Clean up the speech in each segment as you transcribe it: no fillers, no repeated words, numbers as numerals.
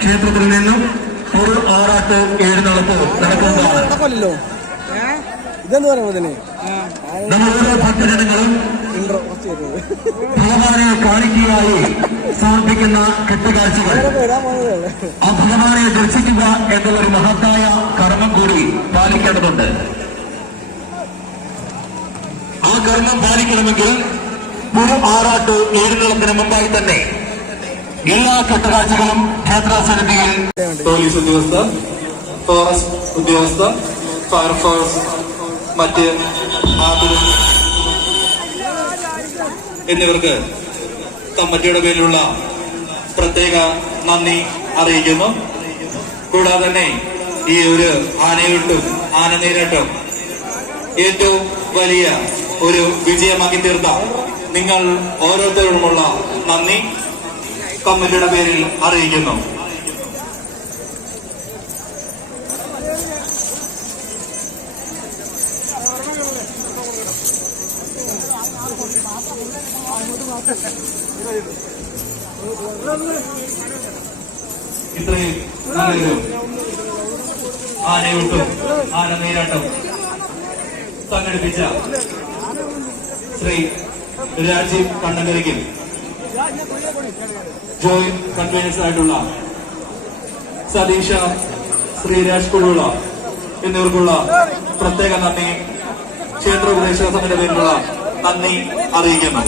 ക്ഷേത്രത്തിൽ നിന്നും ഒരു ആറാട്ട് എഴുന്നള്ളത്ത് നടക്കുന്നതാണ്. നമ്മൾ ഓരോ ഭക്തജനങ്ങളും ഭഗവാനെ കാണിക്കയായി സമർപ്പിക്കുന്ന കെട്ടുകാഴ്ചകൾ ആ ഭഗവാനെ ദർശിക്കുക എന്നുള്ളൊരു മഹത്തായ കർമ്മം കൂടി പാലിക്കേണ്ടതുണ്ട്. ആ കർമ്മം പാലിക്കണമെങ്കിൽ ഒരു ആറാട്ട് എഴുന്നള്ളത്തിന് മുമ്പായി തന്നെ എല്ലാ കെട്ടുകാഴ്ചകളും ക്ഷേത്രസന്നിധിയിൽ പോലീസ് ഉദ്യോഗസ്ഥർ, ഫോറസ്റ്റ് ഉദ്യോഗസ്ഥർ, ഫയർഫോഴ്സ്, മറ്റ് ആംബുലൻസ് എന്നിവർക്ക് കമ്മിറ്റിയുടെ പേരിലുള്ള പ്രത്യേക നന്ദി അറിയിക്കുന്നു. കൂടാതെ തന്നെ ഈ ഒരു ആനയൂട്ടും ആനനീരാട്ടും ഏറ്റവും വലിയ ഒരു വിജയമാക്കി തീർത്ത നിങ്ങൾ ഓരോരുത്തരോടുമുള്ള നന്ദി കമ്മിറ്റിയുടെ പേരിൽ അറിയിക്കുന്നു. ഇത്രയും നല്ലൊരു ആനയൂട്ടും ആനനീരാട്ടം സംഘടിപ്പിച്ച ശ്രീ രാജീവ് കണ്ണങ്കരിക്കും ജോയിന്റ് കൺവീനേഴ്സ് ആയിട്ടുള്ള സതീഷ, ശ്രീരാജ് കുഴുള എന്നിവർക്കുള്ള പ്രത്യേക നന്ദി ക്ഷേത്ര ഉപദേശക സമിതിയുടെ പേരിലുള്ള നന്ദി അറിയിക്കുന്നു.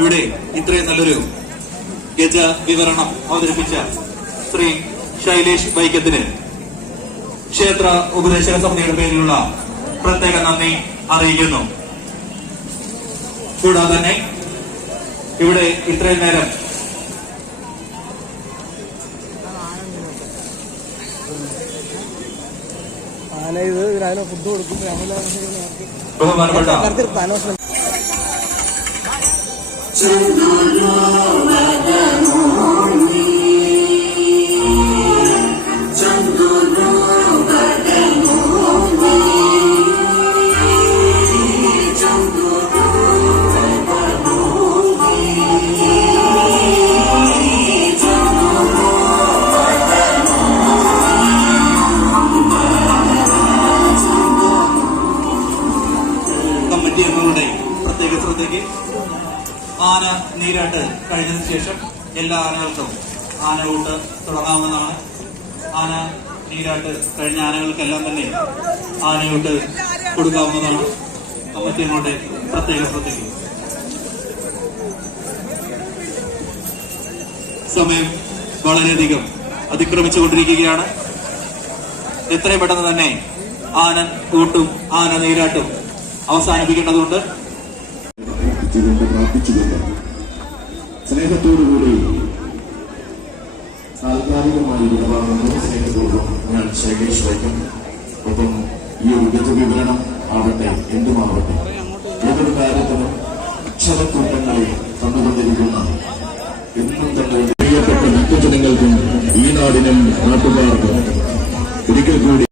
ഇവിടെ ഇത്രയും നല്ലൊരു ഗജ വിവരണം അവതരിപ്പിച്ച ശ്രീ ശൈലേഷ് വൈക്കത്തിന് ക്ഷേത്ര ഉപദേശക സമിതിയുടെ പേരിലുള്ള പ്രത്യേക നന്ദി അറിയിക്കുന്നു. കൂടാതെ തന്നെ ഇവിടെ ഇത്രയും നേരം ബഹുമാനപ്പെട്ട കമ്മിറ്റി അംഗങ്ങളുടെ പ്രത്യേക ശ്രദ്ധയ്ക്ക് ആന നീരാട്ട് കഴിഞ്ഞതിന് ശേഷം എല്ലാ ആനകൾക്കും ആനകൂട്ട് തുടങ്ങാവുന്നതാണ്. ആന നീരാട്ട് കഴിഞ്ഞ ആനകൾക്കെല്ലാം തന്നെ ആനയൂട്ട് കൊടുക്കാവുന്നതാണ്. കമ്മിറ്റി അംഗങ്ങളുടെ പ്രത്യേക ശ്രദ്ധയ്ക്ക്. സമയം വളരെയധികം അതിക്രമിച്ചുകൊണ്ടിരിക്കുകയാണ്. എത്രയും പെട്ടെന്ന് തന്നെ ആന കൂട്ടും ആന നീരാട്ടും അവസാനിപ്പിക്കേണ്ടതുണ്ട്. പ്രാർത്ഥിച്ചുകൊണ്ട് സ്നേഹത്തോടുകൂടി ശേഖരിച്ചു. ഒപ്പം ഈ ഒരു ഗതവിവരണം ആവട്ടെ, എന്തുമാവട്ടെ, ഏതൊരു കാര്യത്തിനും അക്ഷരക്കൂട്ടങ്ങളിൽ തന്നുകൊണ്ടിരിക്കുന്ന എന്നും തന്നെ പ്രിയപ്പെട്ട ഭക്തജനങ്ങൾക്കും ഈ നാടിനും നാട്ടുകാർക്കും ഒരിക്കൽ കൂടി